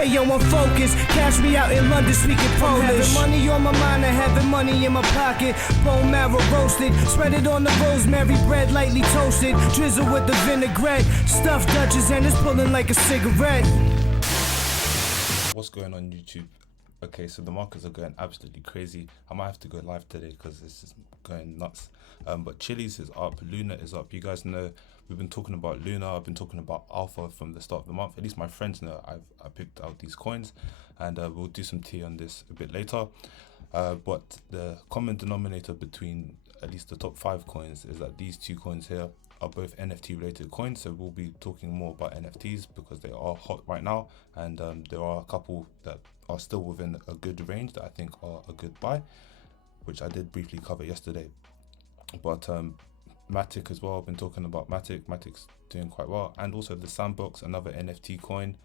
Hey yo, I'm focused. Cash me out in London speaking Polish. Having money on my mind and having money in my pocket. Bone marrow roasted, spread it on the rosemary bread, lightly toasted. Drizzle with the vinaigrette, stuffed Dutchess and it's pulling like a cigarette. What's going on YouTube? Okay, so the markets are going absolutely crazy. I might have to go live today because it's just going nuts. But Chili's is up, Luna is up. You guys know we've been talking about Luna. I've been talking about Alpha from the start of the month. At least my friends know I picked out these coins, and we'll do some tea on this a bit later. But the common denominator between at least the top 5 coins is that these 2 coins here are both NFT related coins. So we'll be talking more about NFTs because they are hot right now, and there are a couple that are still within a good range that I think are a good buy, which I did briefly cover yesterday. But Matic as well, I've been talking about Matic's doing quite well, and also the Sandbox, another NFT coin,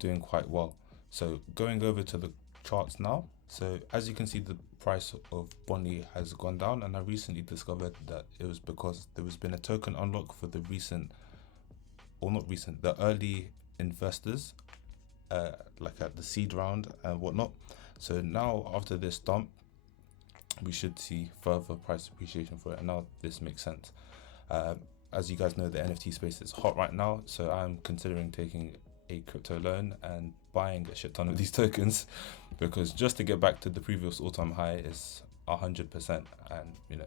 doing quite well. So going over to the charts now. So as you can see, the price of Bonnie has gone down, and I recently discovered that it was because there has been a token unlock for the the early investors, like at the seed round and whatnot. So now after this dump, we should see further price appreciation for it, and now this makes sense. As you guys know, the NFT space is hot right now, so I'm considering taking a crypto loan and buying a shit ton of these tokens, because just to get back to the previous all-time high is 100%, and you know,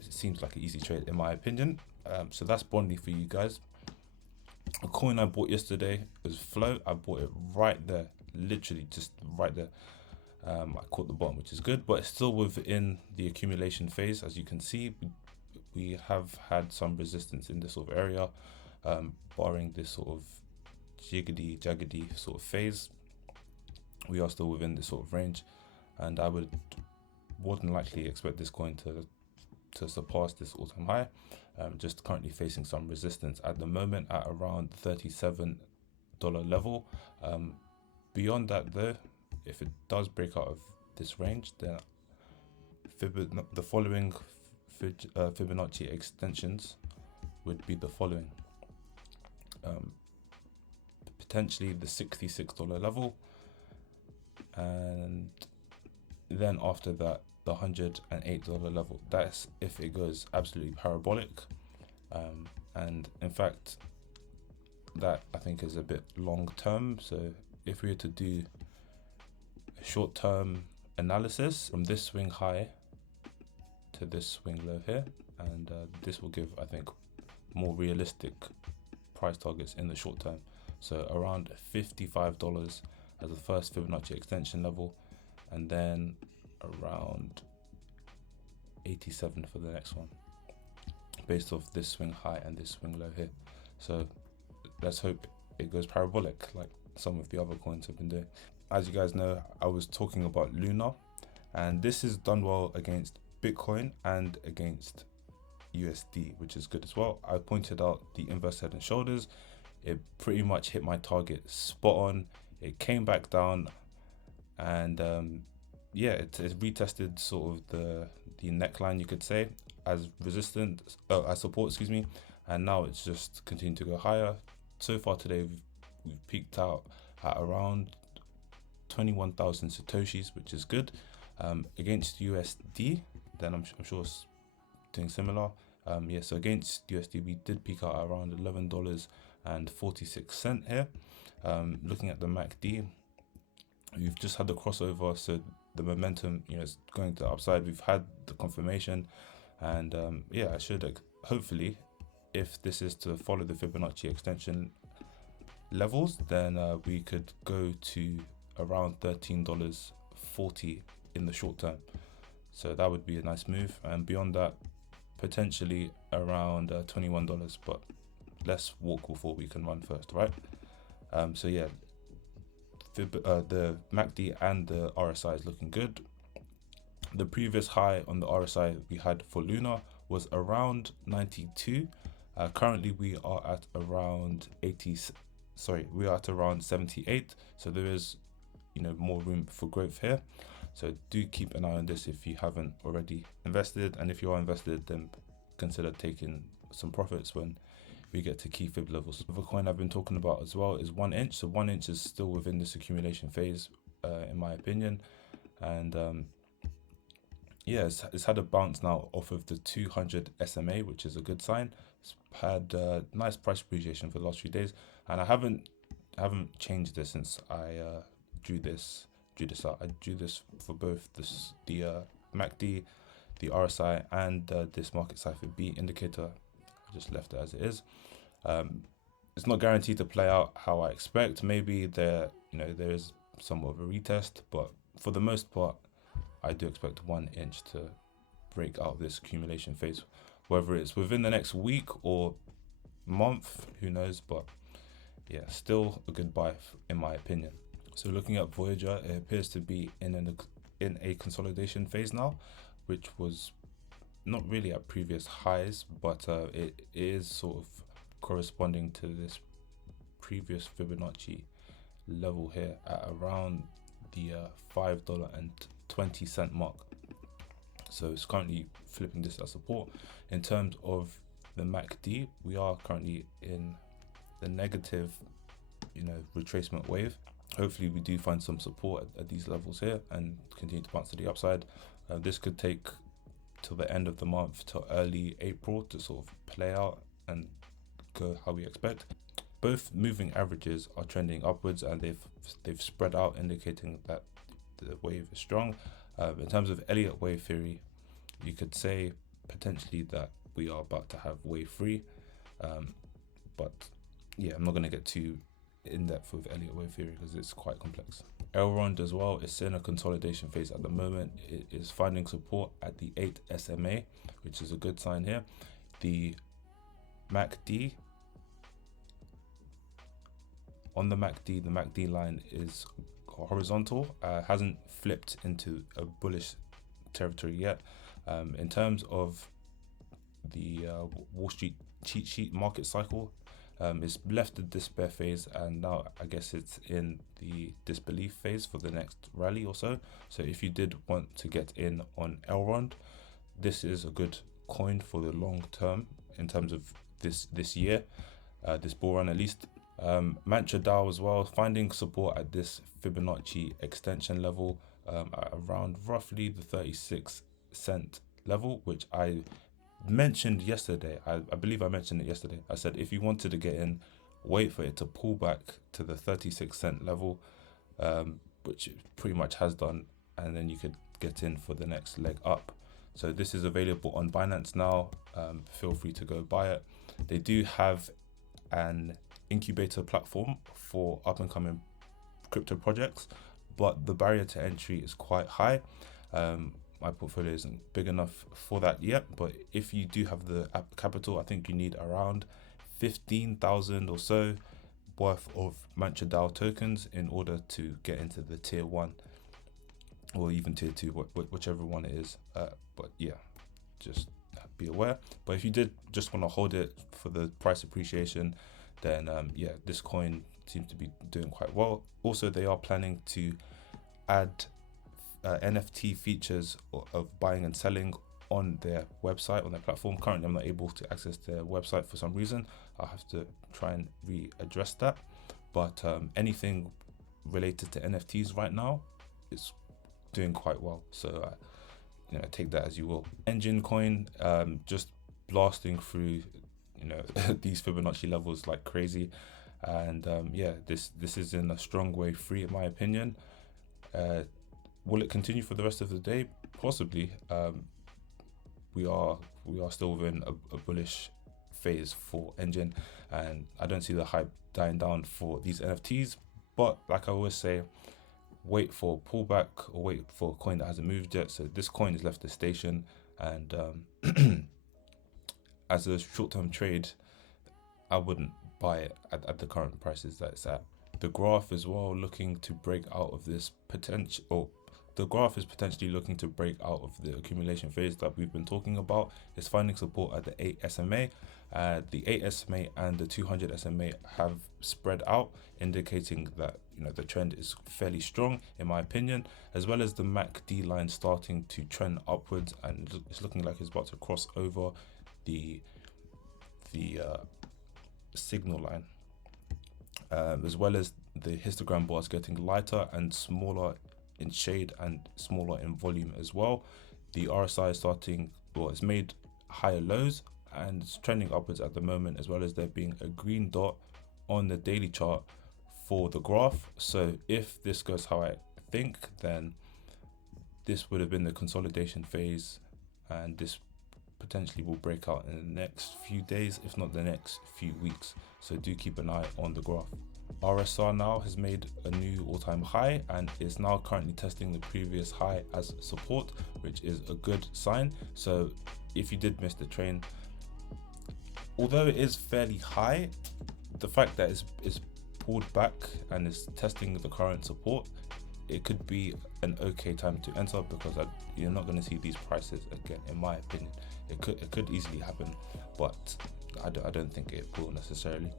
it seems like an easy trade in my opinion. So that's Bondy for you guys. A coin I bought yesterday was Float. I bought it right there, literally just right there. I caught the bottom, which is good, but it's still within the accumulation phase. As you can see, we have had some resistance in this sort of area, barring this sort of jaggedy sort of phase. We are still within this sort of range, and I would more than likely expect this coin to surpass this all-time high. Just currently facing some resistance at the moment at around $37 level. Beyond that though, if it does break out of this range, then the following Fibonacci extensions would be the following. Potentially the $66 level, and then after that the $108 level. That's if it goes absolutely parabolic, and in fact that I think is a bit long term. So if we were to do a short term analysis from this swing high to this swing low here, and this will give, I think, more realistic price targets in the short term. So around $55 as the first Fibonacci extension level, and then around 87 for the next one, based off this swing high and this swing low here. So let's hope it goes parabolic like some of the other coins have been doing. As you guys know, I was talking about Luna, and this has done well against Bitcoin and against USD, which is good as well. I pointed out the inverse head and shoulders. It pretty much hit my target spot on. It came back down, and yeah, it retested sort of the neckline, you could say, as as support, excuse me, and now it's just continued to go higher. So far today we've peaked out at around 21,000 satoshis, which is good. Against USD, then I'm sure it's doing similar. Yeah, so against USD we did peak out at around $11.46 here. Looking at the MACD, we've just had the crossover, so the momentum, you know, is going to the upside. We've had the confirmation, and yeah, I should hopefully, if this is to follow the Fibonacci extension levels, then we could go to around $13.40 in the short term. So that would be a nice move, and beyond that, potentially around $21. But let's walk before we can run first, right? So yeah, the MACD and the RSI is looking good. The previous high on the RSI we had for Luna was around 92. Currently we are at around 78. So there is, you know, more room for growth here. So do keep an eye on this if you haven't already invested, and if you are invested, then consider taking some profits when we get to key fib levels. The coin I've been talking about as well is 1 inch. So 1 inch is still within this accumulation phase, in my opinion. And yeah, it's had a bounce now off of the 200 SMA, which is a good sign. It's had nice price appreciation for the last few days, and I haven't changed this since I drew this out. I drew this for both the MACD, the RSI, and this market cipher B indicator. I just left it as it is. It's not guaranteed to play out how I expect. Maybe there is somewhat of a retest, but for the most part, I do expect 1 inch to break out this accumulation phase. Whether it's within the next week or month, who knows? But yeah, still a good buy in my opinion. So looking at Voyager, it appears to be in a consolidation phase now, which was not really at previous highs, but it is sort of corresponding to this previous Fibonacci level here at around the $5.20 mark. So it's currently flipping this as support. In terms of the MACD, we are currently in the negative, retracement wave. Hopefully we do find some support at these levels here and continue to bounce to the upside. This could take till the end of the month, till early April, to sort of play out and go how we expect. Both moving averages are trending upwards, and they've spread out, indicating that the wave is strong. In terms of Elliott wave theory, you could say potentially that we are about to have wave 3, but yeah, I'm not going to get too in depth with Elliott wave theory because it's quite complex. Elrond as well is in a consolidation phase at the moment. It is finding support at the 8 SMA, which is a good sign here. The MACD, on the MACD line is horizontal, hasn't flipped into a bullish territory yet. In terms of the Wall Street cheat sheet market cycle, it's left the despair phase, and now I guess it's in the disbelief phase for the next rally or so. So if you did want to get in on Elrond, this is a good coin for the long term in terms of this year, this bull run at least. mxdawodu as well, finding support at this Fibonacci extension level, at around roughly the 36-cent level, which I mentioned yesterday. I believe I mentioned it yesterday. I said if you wanted to get in, wait for it to pull back to the 36-cent level, which it pretty much has done, and then you could get in for the next leg up. So this is available on Binance now. Feel free to go buy it. They do have an incubator platform for up and coming crypto projects, but the barrier to entry is quite high. My portfolio isn't big enough for that yet, but if you do have the capital, I think you need around 15,000 or so worth of mxdawodu tokens in order to get into the tier 1 or even tier 2, whichever one it is. But yeah, just be aware. But if you did just want to hold it for the price appreciation, then yeah, this coin seems to be doing quite well. Also, they are planning to add NFT features of buying and selling on their website, on their platform. Currently, I'm not able to access their website for some reason. I'll have to try and readdress that. But anything related to NFTs right now is doing quite well. So take that as you will. Engine coin, just blasting through these Fibonacci levels like crazy, and yeah, this is in a strong wave 3 in my opinion. Will it continue for the rest of the day? Possibly. We are still within a bullish phase for Engine, and I don't see the hype dying down for these NFTs. But like I always say, wait for a pullback or wait for a coin that hasn't moved yet. So this coin has left the station, and as a short-term trade, I wouldn't buy it at the current prices that it's at. The graph as well looking to break out of this potential, or the graph is potentially looking to break out of the accumulation phase that we've been talking about. It's finding support at the 8 SMA. The 8 SMA and the 200 SMA have spread out, indicating that the trend is fairly strong in my opinion, as well as the MACD line starting to trend upwards, and it's looking like it's about to cross over the signal line, as well as the histogram bars getting lighter and smaller in shade and smaller in volume as well. The RSI is starting, well, it's made higher lows and it's trending upwards at the moment, as well as there being a green dot on the daily chart for the graph. So if this goes how I think, then this would have been the consolidation phase, and this potentially will break out in the next few days, if not the next few weeks. So do keep an eye on the graph. RSR now has made a new all-time high and is now currently testing the previous high as support, which is a good sign. So if you did miss the train, although it is fairly high, the fact that it's pulled back and is testing the current support, it could be an okay time to enter, because you're not going to see these prices again, in my opinion. It could easily happen, but I don't think it will necessarily.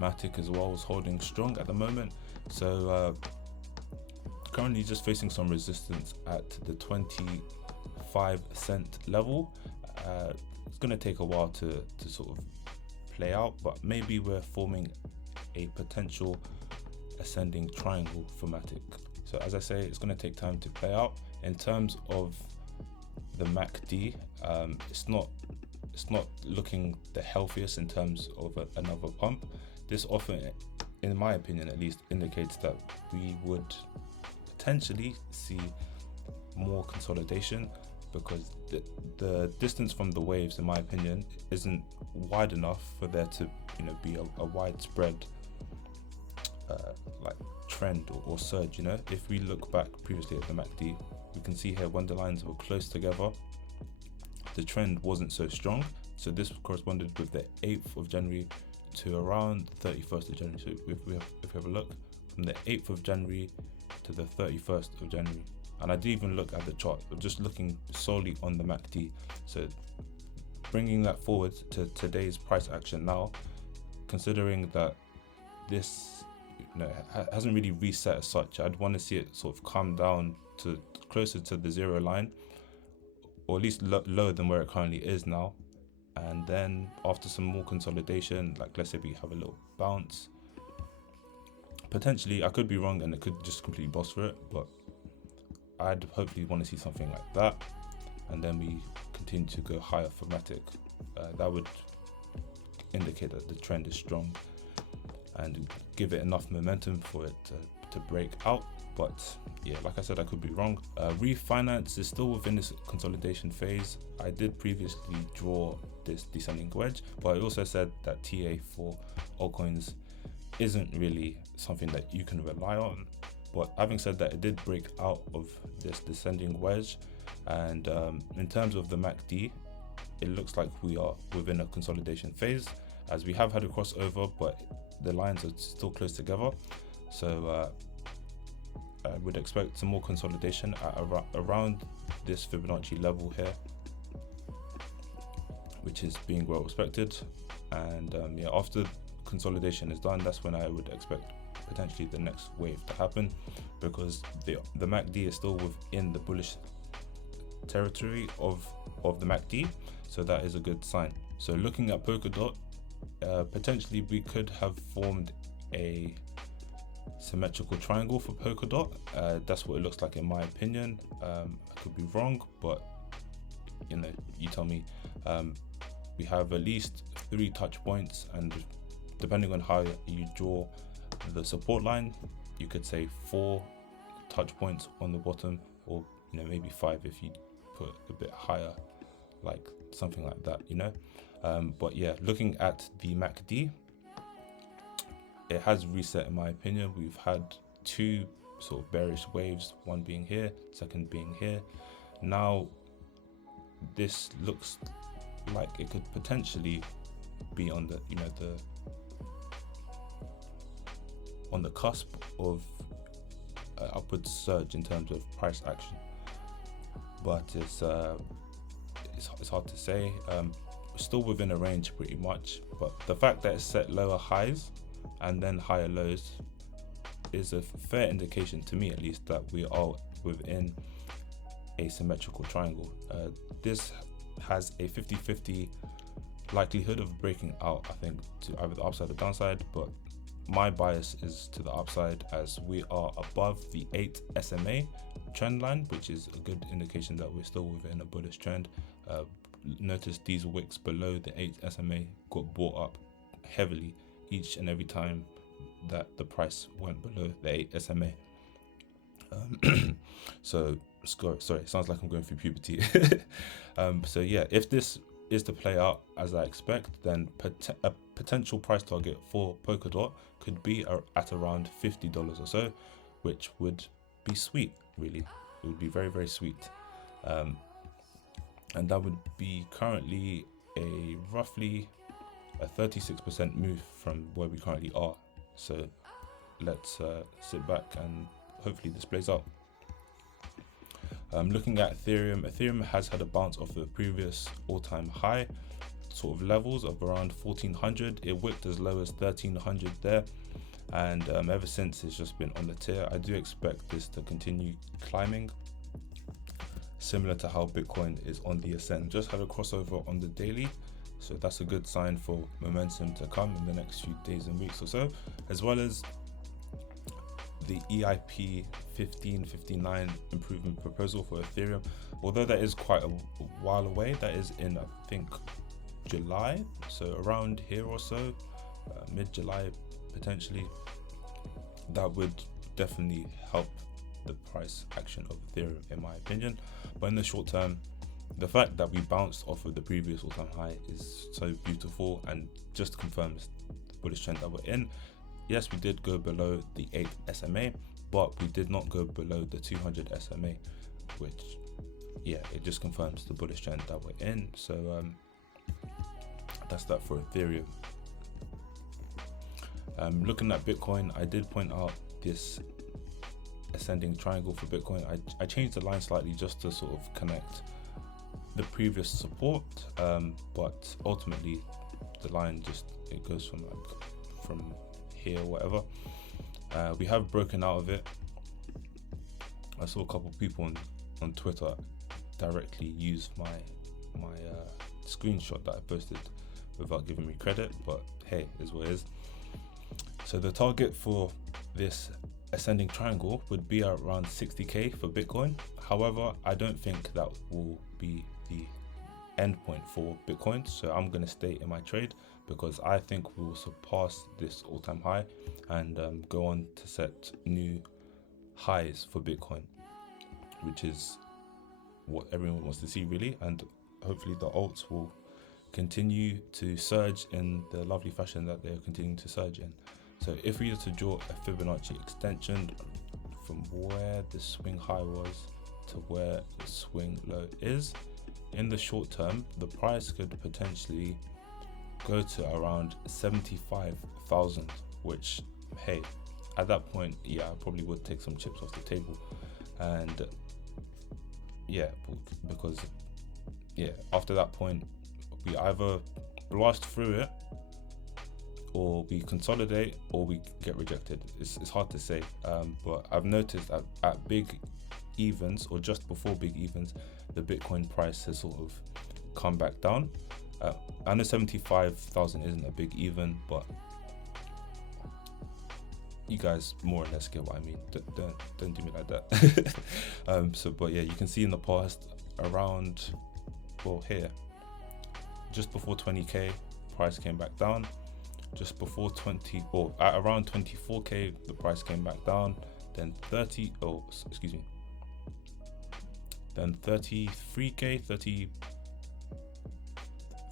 Matic as well is holding strong at the moment, so currently just facing some resistance at the 25-cent level. It's going to take a while to sort of play out, but maybe we're forming a potential ascending triangle for Matic. So as I say, it's going to take time to play out. In terms of the MACD, it's not looking the healthiest in terms of another pump. This often, in my opinion at least, indicates that we would potentially see more consolidation, because the distance from the waves, in my opinion, isn't wide enough for there to be a widespread like trend or surge. If we look back previously at the MACD, we can see here when the lines were close together, the trend wasn't so strong. So this corresponded with the 8th of January to around the 31st of January. So if we have a look, from the 8th of January to the 31st of January. And I didn't even look at the chart, but just looking solely on the MACD. So bringing that forward to today's price action now, considering that this hasn't really reset as such, I'd want to see it sort of come down to closer to the zero line, or at least lower than where it currently is now. And then after some more consolidation, like let's say we have a little bounce, potentially, I could be wrong and it could just completely bust for it, but I'd hopefully want to see something like that, and then we continue to go higher for Matic. That would indicate that the trend is strong and give it enough momentum for it to break out. But yeah, like I said, I could be wrong. Reef Finance is still within this consolidation phase. I did previously draw this descending wedge, but I also said that TA for altcoins isn't really something that you can rely on. But having said that, it did break out of this descending wedge, and in terms of the MACD, it looks like we are within a consolidation phase, as we have had a crossover, but the lines are still close together. So I would expect some more consolidation at around this Fibonacci level here, which is being well respected. And yeah, after consolidation is done, that's when I would expect potentially the next wave to happen, because the MACD is still within the bullish territory of the MACD, so that is a good sign. So looking at Polkadot, potentially we could have formed a symmetrical triangle for Polkadot. That's what it looks like in my opinion. I could be wrong, but you tell me. We have at least 3 touch points, and depending on how you draw the support line, you could say 4 touch points on the bottom, or maybe 5 if you put a bit higher, like something like that, but yeah, looking at the MACD, it has reset in my opinion. We've had 2 sort of bearish waves, one being here, second being here. Now this looks like it could potentially be on the on the cusp of upward surge in terms of price action, but it's hard to say. Still within a range pretty much, but the fact that it's set lower highs and then higher lows is a fair indication, to me at least, that we are within a symmetrical triangle. This has a 50-50 likelihood of breaking out, I think, to either the upside or downside, but my bias is to the upside as we are above the 8 SMA trend line, which is a good indication that we're still within a bullish trend. Notice these wicks below the 8 SMA got bought up heavily each and every time that the price went below the 8 SMA. So sorry, it sounds like I'm going through puberty. So yeah, if this is to play out as I expect, then a potential price target for Polkadot could be at around $50 or so, which would be sweet. Really, it would be very, very sweet. And that would be currently roughly a 36% move from where we currently are. So let's sit back and hopefully this plays out. Looking at Ethereum has had a bounce off the previous all-time high sort of levels of around 1400. It wicked as low as 1300 there, and ever since it's just been on the tier. I do expect this to continue climbing, similar to how Bitcoin is on the ascent. Just had a crossover on the daily, so that's a good sign for momentum to come in the next few days and weeks or so, as well as the EIP 1559 improvement proposal for Ethereum. Although that is quite a while away, that is in I think July, so around here or so, mid-July potentially. That would definitely help the price action of Ethereum in my opinion. But in the short term, the fact that we bounced off of the previous all-time high is so beautiful and just confirms the bullish trend that we're in. Yes, we did go below the 8 SMA, but we did not go below the 200 SMA, which, yeah, it just confirms the bullish trend that we're in. So that's that for Ethereum. Looking at Bitcoin, I did point out this ascending triangle for Bitcoin. I changed the line slightly just to sort of connect the previous support, but ultimately the line just, it goes from here or whatever. We have broken out of it. I saw a couple of people on Twitter directly use my screenshot that I posted without giving me credit, but hey, is what it is. So the target for this ascending triangle would be around 60k for Bitcoin. However, I don't think that will be the end point for Bitcoin, so I'm going to stay in my trade because I think we will surpass this all-time high and go on to set new highs for Bitcoin, which is what everyone wants to see really. And hopefully the alts will continue to surge in the lovely fashion that they're continuing to surge in. So if we were to draw a Fibonacci extension from where the swing high was to where the swing low is, in the short term, the price could potentially go to around 75,000, which, hey, at that point, yeah, I probably would take some chips off the table. And yeah, because yeah, after that point, we either blast through it, or we consolidate, or we get rejected. It's hard to say, but I've noticed at big evens or just before big evens, the Bitcoin price has sort of come back down. I know 75,000 isn't a big even, but you guys more or less get what I mean. Don't do me like that. But yeah, you can see in the past around, well, here, just before 20k, price came back down. Just before at around 24k, the price came back down. Then 33k,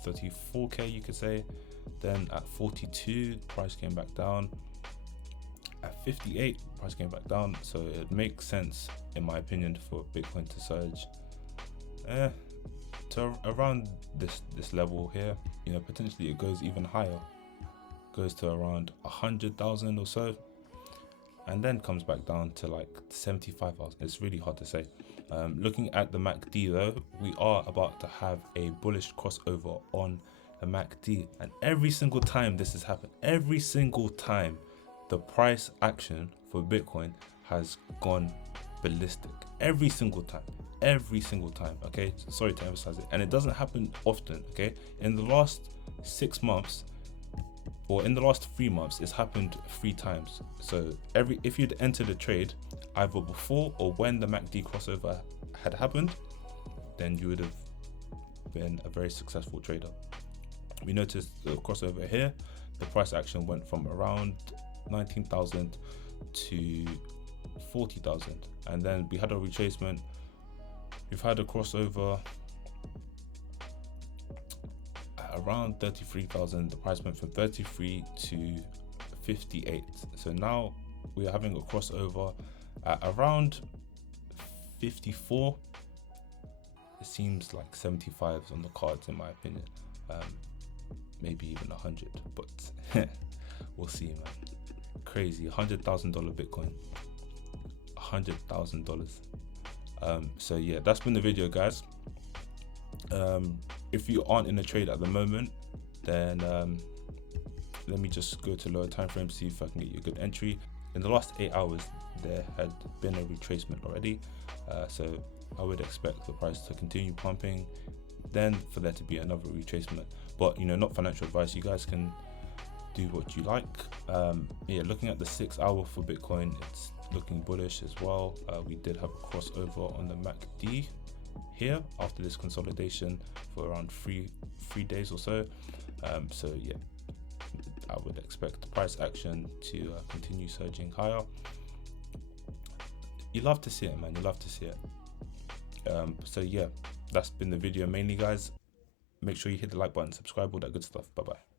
34k, you could say. Then at 42, price came back down. At 58, price came back down. So it makes sense, in my opinion, for Bitcoin to surge to around this level here. You know, potentially it goes even higher, goes to around 100,000 or so, and then comes back down to like 75,000. It's really hard to say. Looking at the MACD though, we are about to have a bullish crossover on the MACD, and every single time this has happened, every single time, the price action for Bitcoin has gone ballistic. Every single time, okay? Sorry to emphasize it, and it doesn't happen often, okay? In the last 6 months, or in the last 3 months, it's happened 3 times. So if you'd entered a trade either before or when the MACD crossover had happened, then you would have been a very successful trader. We noticed the crossover here, the price action went from around 19,000 to 40,000, and then we had a retracement. We've had a crossover at around 33,000. The price went from 33 to 58. So now we are having a crossover at around 54. It seems like 75s on the cards in my opinion. Maybe even 100, but we'll see, man. Crazy, $100,000 Bitcoin, $100,000. So yeah, that's been the video, guys. If you aren't in a trade at the moment, then let me just go to lower time frame, see if I can get you a good entry. In the last 8 hours, there had been a retracement already, so I would expect the price to continue pumping, then for there to be another retracement. But not financial advice, you guys can do what you like. Yeah, looking at the 6 hour for Bitcoin, it's looking bullish as well. We did have a crossover on the MACD here after this consolidation for around three days or so. So yeah, I would expect the price action to continue surging higher. You love to see it, man. You love to see it. So yeah, that's been the video mainly, guys. Make sure you hit the like button, subscribe, all that good stuff. Bye bye.